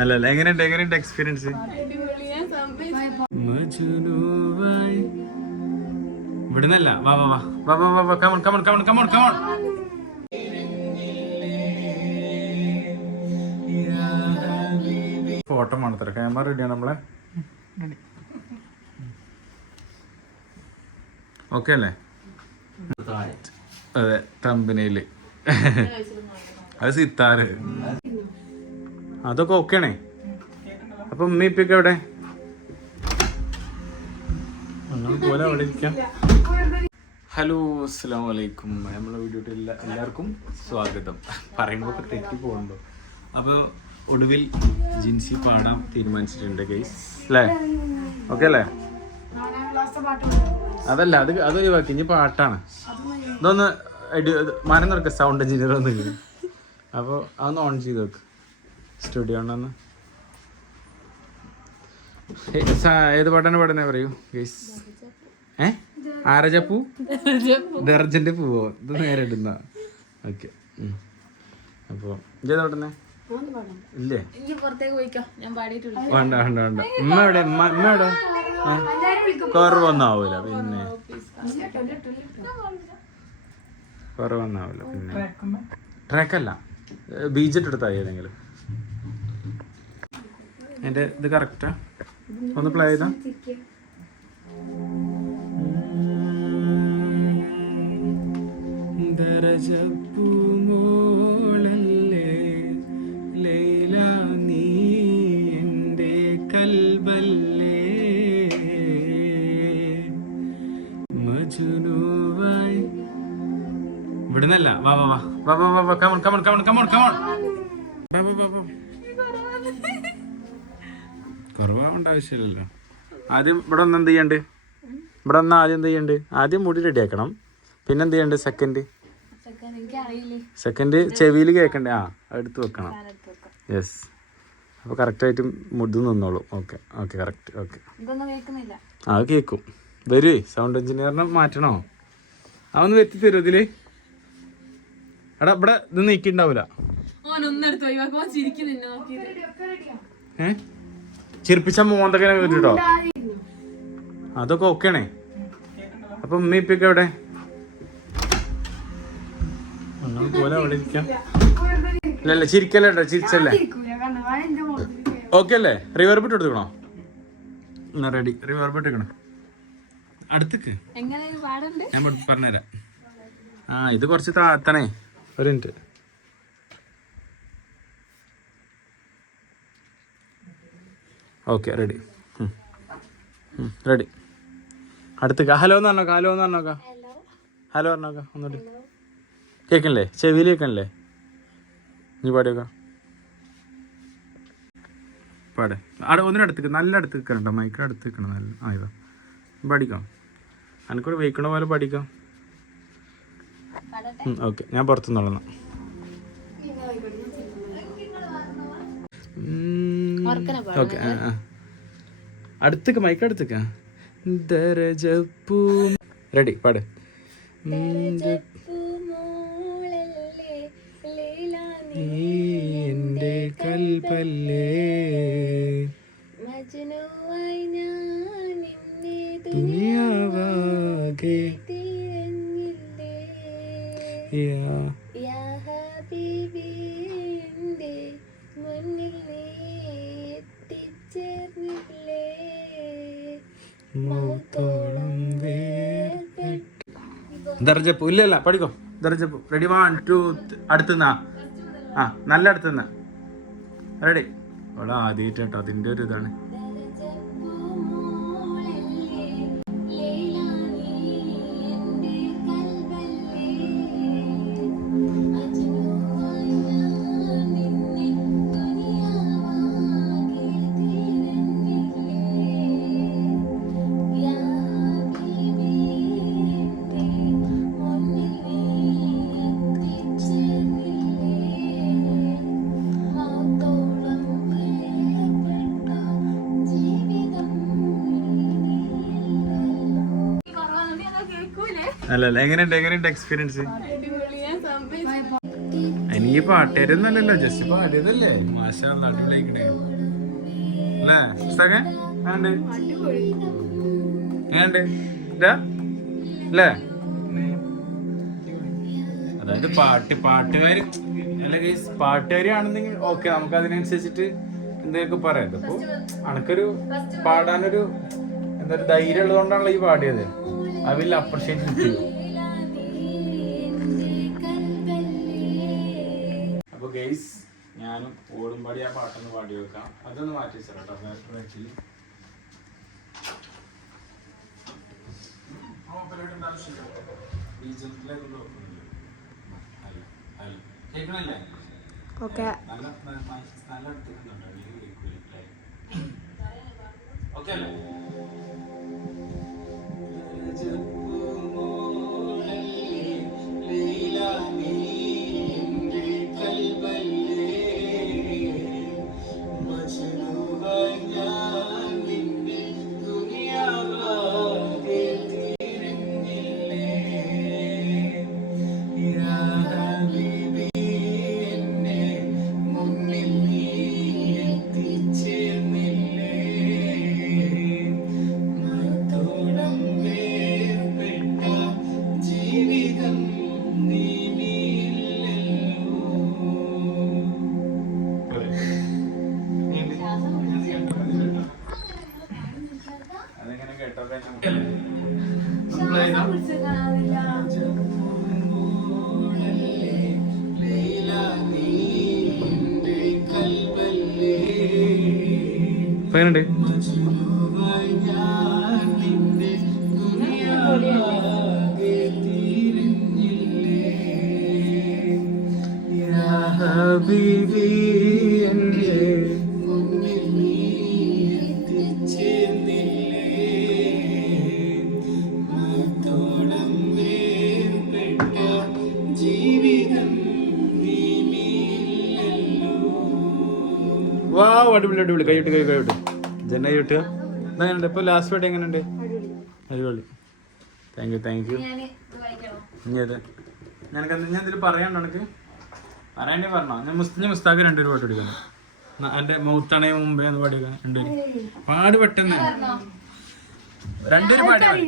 അല്ല അല്ല. എങ്ങനെയുണ്ട് എങ്ങനെയുണ്ട് എക്സ്പീരിയൻസ് ഇവിടുന്നല്ല. വാ വാ വാ. വാ വാ വാ come on come on come on come on come on photo മണത്തര. Camera റെഡിയാണ് നമ്മളെ? ഓക്കെ അല്ലേ? അതെ തമ്പനയിൽ അത് സിത്താറ് അതൊക്കെ ഓക്കെയാണേ. അപ്പൊ ഉമ്മ ഇപ്പൊക്കെ എവിടെ? പോലെ അവിടെ ഇരിക്കാം. ഹലോ അസ്സാം വലൈക്കും നമ്മളെ വീഡിയോ എല്ലാ എല്ലാവർക്കും സ്വാഗതം. പറയുമ്പോൾ തെറ്റി പോകുന്നുണ്ടോ അപ്പോൾ ഒടുവിൽ ജിൻസി പാടാൻ തീരുമാനിച്ചിട്ടുണ്ട് ഗൈസ് അല്ലേ? ഓക്കെ അല്ലേ? അതല്ല അത് അത് ഒഴിവാക്കി. ഇനി പാട്ടാണ്. ഇതൊന്ന് മരം നിറക്ക മാനം നിർക്ക സൗണ്ട് എഞ്ചിനീയർ ഒന്ന് അപ്പോൾ അതൊന്ന് ഓൺ ചെയ്ത് വെക്ക്. സ്റ്റുഡിയോ ഉണ്ടെന്ന് ഏത് പാട്ടാണ് പാടുന്നത് പറയൂ ഗൈസ്. ഏ? ആരജപ്പൂ? ദർജന്റെ പൂവോ? ഇത് നേരെ ഇടുന്ന. ഓക്കെ അപ്പോൾ ഇജേത് പാടുന്നേ? ഇല്ലേ? വേണ്ട വേണ്ട വേണ്ട. ഉമ്മ എവിടെ? ഉമ്മ ഉമ്മ എവിടെ? കുറവൊന്നാവൂല പിന്നെ. കുറവൊന്നാവൂല പിന്നെ. ട്രാക്കല്ല ബീജറ്റ് എടുത്താ ഏതെങ്കിലും. എന്റെ ഇത് കറക്റ്റാ ഒന്ന് പ്ലേ ചെയ്താ? ദരജപ്പൂമോളല്ലേ? ലൈല നീ എന്റെ കൽബല്ലേ മജുനുവായി. ഇവിടുന്നല്ല. വാ വാ വാ. വാ വാ വാ വാ. Come on come on come on come on come on വാ വാ വാ വാ കുറവാവേണ്ട ആവശ്യമില്ലല്ലോ. ആദ്യം ഇവിടെ ഒന്ന് എന്ത് ചെയ്യണ്ട്? ഇവിടെ ഒന്ന് ആദ്യം എന്ത് ചെയ്യണ്ട്? ആദ്യം മുടി റെഡിയാക്കണം. പിന്നെ എന്ത് ചെയ്യണ്ട്? സെക്കൻഡ് ചെക്കൻ എനിക്ക് അറിയില്ലേ സെക്കൻഡ് ചെവിയിൽ കേൾക്കണ്ടേ? ആ എടുത്ത് വെക്കണം. യെസ് അപ്പോൾ കറക്റ്റായിട്ട് മുടി നിന്നോളൂ. ഓക്കെ ഓക്കെ കറക്റ്റ് ഓക്കെ ആ കേക്കും കേൾക്കും വരുവേ സൗണ്ട് എഞ്ചിനീയറിനെ മാറ്റണോ? അവന്ന് വെത്തി തരും ഇതിൽ. എടാ ഇവിടെ ഇത് നീക്കിണ്ടാവൂല. ഓൻ ചിരിപ്പിച്ച മോന്തൊക്കെ കേട്ടോ അതൊക്കെ ഓക്കെയാണേ അപ്പൊ ഉമ്മ ഇപ്പൊക്കെ എവിടെ? നിങ്ങൾ പോലെ അവിടെ ഇരിക്കാം. ഇല്ലല്ല ചിരിക്കല്ലേ കേട്ടോ ചിരിച്ചല്ലേ? ഓക്കെ അല്ലേ? റിവേർബ് ഇട്ട് എടുത്തുക്കണോ എന്നാ റെഡി റിവേർബ് ഇട്ടിക്കണം അടുത്തേക്ക്. ഞാൻ പറഞ്ഞുതരാം. ആ ഇത് കുറച്ച് താത്തണേ. ഒരു മിനിറ്റ് ഓക്കെ റെഡി റെഡി അടുത്തേക്ക്. ഹലോ എന്ന് പറഞ്ഞോക്കാം ഹലോ എന്ന് പറഞ്ഞോക്കാം. ഹലോ പറഞ്ഞോക്കാം ഒന്നുകൂടി. കേൾക്കണില്ലേ ചെവിയിൽ കേൾക്കണില്ലേ നീ പാടിയോക്കാം. പാടെ. അവിടെ ഒന്നിനടുത്ത് നല്ല അടുത്ത് നിൽക്കണ്ട. മൈക്കിന് അടുത്ത് നിൽക്കണം നല്ല ആയതാ പഠിക്കാം അനക്കൂടെ വെയ്ക്കണ പോലെ പഠിക്കാം ഓക്കെ. ഞാൻ പുറത്തുനിന്നുള്ള ഓർക്കനെ ഓക്കെ അടുത്തേക്ക് മൈക്ക് അടുത്തേക്ക്. റെഡി പാട്. നീ എന്റെ കൽപ്പല്ലേ. മജനുവായി ഞാൻ നിന്നെ ദുനിയാവാകെ തിരഞ്ഞില്ലേ. ദർജപ്പൂ ഇല്ല ഇല്ല പഠിക്കോ. ദർജപ്പൂ റെഡി വൺ ടു അടുത്തുനിന്ന് ആ നല്ല അടുത്തുനിന്ന് റെഡി അവിടെ ആദ്യമായിട്ട് കേട്ടോ അതിന്റെ ഒരു ഇതാണ്. അല്ല അല്ല എങ്ങനെയുണ്ട് എങ്ങനെയുണ്ട് എക്സ്പീരിയൻസ് എനിക്ക് പാട്ടുകാരൊന്നല്ലല്ലോ ജസ്റ്റ് പാടിയതല്ലേ മാഷാ അടിപൊളിയായിക്കണേ. അല്ലേ പുസ്തകം ആണ്ട് ഇതാ? അല്ലേ? അതായത് പാട്ട് പാട്ടുകാർ അല്ലെങ്കിൽ പാട്ടുകാരിയാണെന്നെങ്കിൽ ഓക്കെ നമുക്ക് അതിനനുസരിച്ചിട്ട് എന്തൊക്കെ പറയാം. ഇതിപ്പോ അനക്കൊരു പാടാനൊരു എന്താ ധൈര്യം ഉള്ളതുകൊണ്ടാണല്ലോ ഈ പാടിയത്. ഐ വിൽ അപ്രിഷിയേറ്റ് അപ്പോൾ ഗൈസ് ഞാനും ഓടും ആ പാട്ടൊന്ന് പാടി വെക്കാം. അതൊന്ന് മാറ്റി വെച്ചോ ബാക്കിൽ കേൾക്കണല്ലേ ഓക്കെ. നല്ല നല്ല എടുത്തിട്ടുണ്ടോ അല്ലെങ്കിൽ ഓക്കെ അല്ലേ? അതെങ്ങനെ കേട്ടോ? എങ്ങനെയുണ്ട്? വാ അടിപൊളി കൈ കൈവിട്ട് കൈ കൈവിട്ട്. ജന കിട്ടുക എങ്ങനെയുണ്ട് ഇപ്പൊ ലാസ്റ്റ് പാട്ട് എങ്ങനെയുണ്ട്? അടിപൊളി. താങ്ക് യു താങ്ക് യു ഇനി അതെ നിനക്ക് ഞാൻ ഇതിൽ പറയാനുണ്ടോ എനിക്ക് പറയാണ്ടേ പറഞ്ഞോ. ഞാൻ മുസ് ഞാൻ മുസ്താഖ് രണ്ടൊരു പാട്ട് എടുക്കണം എന്റെ മൗത്തണേ മുമ്പേ എന്ന് പാടി രണ്ടുപേരും. പാട് പെട്ടെന്ന്. രണ്ടുപേരും പാടി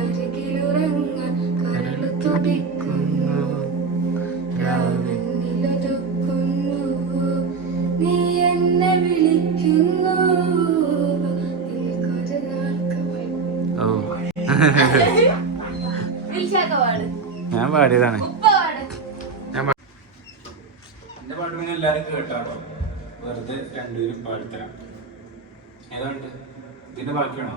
അരികിലുറങ്ങാൻ തുടിക്കുന്നു. നീ എന്നെ വിളിക്കുന്നു. ഞാൻ പാടിയതാണ്. ഞാൻ എന്റെ പാട്ട് പിന്നെ എല്ലാരും കേട്ടാട്ടോ. വെറുതെ രണ്ടുപേരും പാടിത്തരാം. ഏതാണ്ട് ഇതിന്റെ ബാക്കിയാണോ?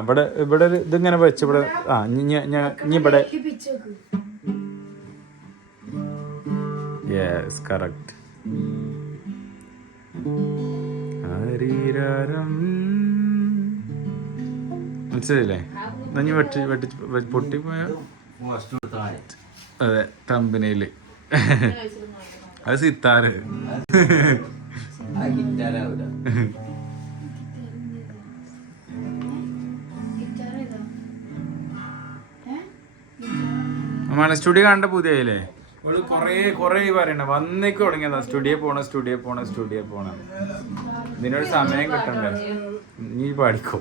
ഇവിടെ ഇവിടെ ഇവിടെ ഇതിങ്ങനെ വെച്ച് ഇവിടെ ആ ഇനി ഇവിടെ യെസ് കറക്റ്റ് മനസ്സിലായില്ലേ? ഇനി വെട്ടി വെട്ടി പൊട്ടിപ്പോയ? അതെ തമ്പനയിൽ അത് സിത്താറ് നമ്മളെ സ്റ്റുഡിയോ കണ്ട പുതിയല്ലേ അവൾ കൊറേ കൊറേ പറയണ. വന്നേക്ക് തുടങ്ങിയതാ. സ്റ്റുഡിയോ പോണ സ്റ്റുഡിയോ പോണ സ്റ്റുഡിയോ പോണ. ഇതിനൊരു സമയം കിട്ടണ്ട? നീ പാടിക്കോ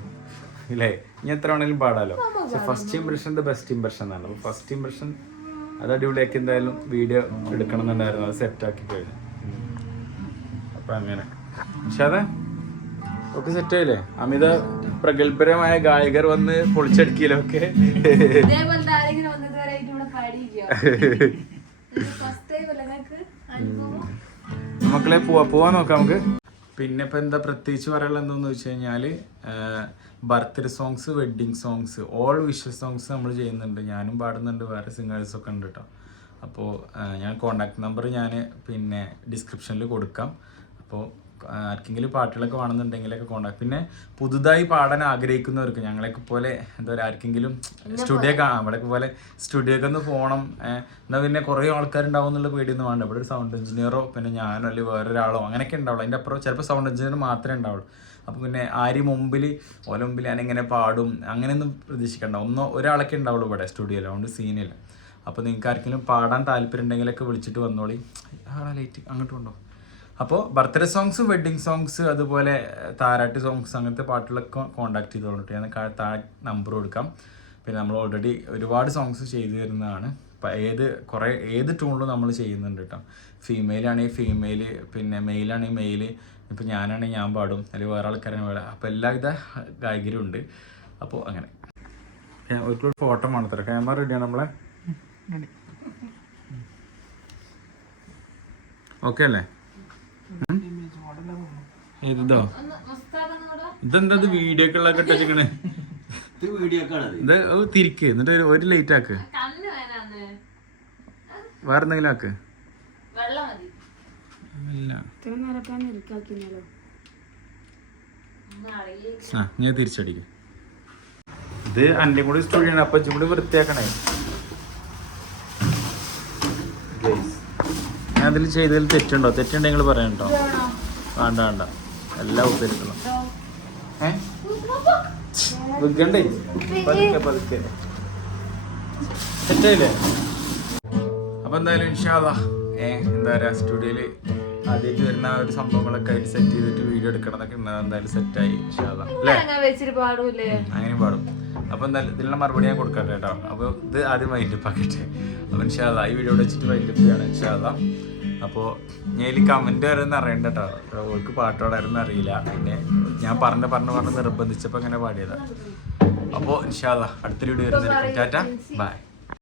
ഇല്ലേ? ഇനി എത്ര വേണേലും പാടാലോ? പക്ഷെ first impression the best impression എന്നാണ് അപ്പൊ ഫസ്റ്റ് ഇംപ്രഷൻ അത് അടിപൊളിയാക്കി എന്തായാലും വീഡിയോ എടുക്കണം എന്നുണ്ടായിരുന്നു അത് സെറ്റ് ആക്കി കഴിഞ്ഞു. അപ്പൊ അങ്ങനെ. പക്ഷെ അതെ ഒക്കെ സെറ്റ് ആയില്ലേ? അമിത പ്രഗത്ഭരമായ ഗായകർ വന്ന് പൊളിച്ചടുക്കിയിലൊക്കെ മക്കളെ പോവാ പോവാൻ നോക്കാം നമുക്ക്. പിന്നെ ഇപ്പൊ എന്താ പ്രത്യേകിച്ച് പറയാനുള്ള എന്താന്ന് വെച്ച് കഴിഞ്ഞാൽ birthday songs wedding songs all wish songs നമ്മൾ ചെയ്യുന്നുണ്ട്. ഞാനും പാടുന്നുണ്ട് വേറെ സിംഗേഴ്സ് ഒക്കെ ഉണ്ട് കേട്ടോ അപ്പോൾ ഞാൻ കോണ്ടാക്ട് നമ്പർ ഞാൻ പിന്നെ ഡിസ്ക്രിപ്ഷനിൽ കൊടുക്കാം. അപ്പോൾ ആർക്കെങ്കിലും പാട്ടുകളൊക്കെ വേണമെന്നുണ്ടെങ്കിലൊക്കെ കോണ്ടാക്ട് പിന്നെ പുതുതായി പാടാൻ ആഗ്രഹിക്കുന്നവർക്ക് ഞങ്ങളെയൊക്കെ പോലെ എന്താ പറയുക ആർക്കെങ്കിലും സ്റ്റുഡിയോ കാണാം ഇവിടെയൊക്കെ പോലെ സ്റ്റുഡിയോക്ക് ഒന്ന് പോകണം എന്നാൽ പിന്നെ കുറേ ആൾക്കാരുണ്ടാവും എന്നുള്ള പേടിയൊന്നും വേണ്ട. ഇവിടെ ഒരു സൗണ്ട് എഞ്ചിനീയറോ പിന്നെ ഞാനോ അല്ലെങ്കിൽ വേറൊരാളോ അങ്ങനെയൊക്കെ ഉണ്ടാവുള്ളൂ. അതിന്റെ അപ്പുറം ചിലപ്പോൾ സൗണ്ട് എഞ്ചിനീയർ മാത്രമേ ഉണ്ടാവുള്ളൂ. അപ്പോൾ പിന്നെ ആര് മുമ്പിൽ ഓല മുമ്പിൽ ഞാനിങ്ങനെ പാടും അങ്ങനെയൊന്നും പ്രതീക്ഷിക്കണ്ട. ഒന്നോ ഒരാളൊക്കെ ഉണ്ടാവുള്ളൂ ഇവിടെ സ്റ്റുഡിയോയിൽ അതുകൊണ്ട് സീനില്ല അപ്പോൾ നിങ്ങൾക്ക് ആർക്കെങ്കിലും പാടാൻ താല്പര്യം ഉണ്ടെങ്കിലൊക്കെ വിളിച്ചിട്ട് വന്നോളി. ആ ലൈറ്റ് അങ്ങോട്ട് കൊണ്ടോ അപ്പോൾ ബർത്ത്ഡേ സോങ്സ് വെഡ്ഡിങ് സോങ്സ് അതുപോലെ താരാട്ട് സോങ്സ് അങ്ങനത്തെ പാട്ടുകളൊക്കെ കോൺടാക്ട് ചെയ്തോളൂ ഞാൻ താഴെ നമ്പർ കൊടുക്കാം. പിന്നെ നമ്മൾ ഓൾറെഡി ഒരുപാട് സോങ്സ് ചെയ്തു തരുന്നതാണ്. ഇപ്പം ഏത് കുറേ ഏത് ടൂണിലും നമ്മൾ ചെയ്യുന്നുണ്ട് കേട്ടോ. ഫീമെയിൽ ആണെങ്കിൽ ഫീമെയിൽ പിന്നെ മെയിൽ ആണെങ്കിൽ മെയിൽ ഇപ്പം ഞാനാണെങ്കിൽ ഞാൻ പാടും. അല്ലെങ്കിൽ വേറെ ആൾക്കാരാണ് പാടുക അപ്പോൾ എല്ലാവിധ ഗായകരും ഉണ്ട്. അപ്പോൾ അങ്ങനെ. ഞാൻ ഒരു ഫോട്ടോ വേണം തരാം. ക്യാമറ റെഡിയാണ് നമ്മളെ? ഓക്കെ അല്ലേ? ഏതോ? ഇതെന്താ ഇത് വീഡിയോ ഒക്കെ ഉള്ള കെട്ടിച്ചിക്കണ് ഇത് തിരിക്ക്. എന്നിട്ട് ഒരു- ലൈറ്റ് ആക്ക്. വേറെ എന്തെങ്കിലും ആക്ക് ഞാൻ തിരിച്ചടിക്കും. ഇത് അന്റെ കൂടി സ്റ്റുഡിയോ അപ്പൊ ഇച്ചും കൂടി വൃത്തിയാക്കണേ. ഞാൻ അതിൽ ചെയ്തതിൽ തെറ്റുണ്ടോ? തെറ്റുണ്ടെങ്കിൽ പറയാം കേട്ടോ. വേണ്ട വേണ്ട. എല്ലാം ഉപ്പേരിക്കണം ഏ? വിൽക്കണ്ടേ പതുക്കെ പതുക്കെ. തെറ്റായില്ലേ? അപ്പൊ എന്തായാലും ഇൻഷാല്ല ഏ എന്താ പറയാ സ്റ്റുഡിയോയിൽ ആദ്യമായിട്ട് വരുന്ന ഒരു സംഭവങ്ങളൊക്കെ ആയിട്ട് സെറ്റ് ചെയ്തിട്ട് വീഡിയോ എടുക്കണം എന്നൊക്കെ ഉണ്ട്. എന്തായാലും സെറ്റായി ഇൻഷാല്ല അല്ലേ? പാടും. അപ്പൊ എന്തായാലും ഇതിനുള്ള മറുപടി ഞാൻ കൊടുക്കട്ടെ കേട്ടോ. അപ്പൊ ഇത് ആദ്യം വൈകിട്ട് പാക്കട്ടെ അപ്പൊ ഇൻഷാല്ല ഈ വീഡിയോ വെച്ചിട്ട് വൈകിട്ട് ഇൻഷാല്ല അപ്പോൾ ഞാൻ ഇതിൽ കമന്റ് വരുന്ന അറിയണ്ട കേട്ടോ ഓൾക്ക് പാട്ടോടായിരുന്നു അറിയില്ല. പിന്നെ ഞാൻ പറഞ്ഞ് പറഞ്ഞ് പറഞ്ഞ് നിർബന്ധിച്ചപ്പോൾ അങ്ങനെ പാടിയതാണ് അപ്പോൾ ഇൻഷാല്ല അടുത്തൊരു വീഡിയോ വരുന്നതായിരിക്കും ടാറ്റ. ബൈ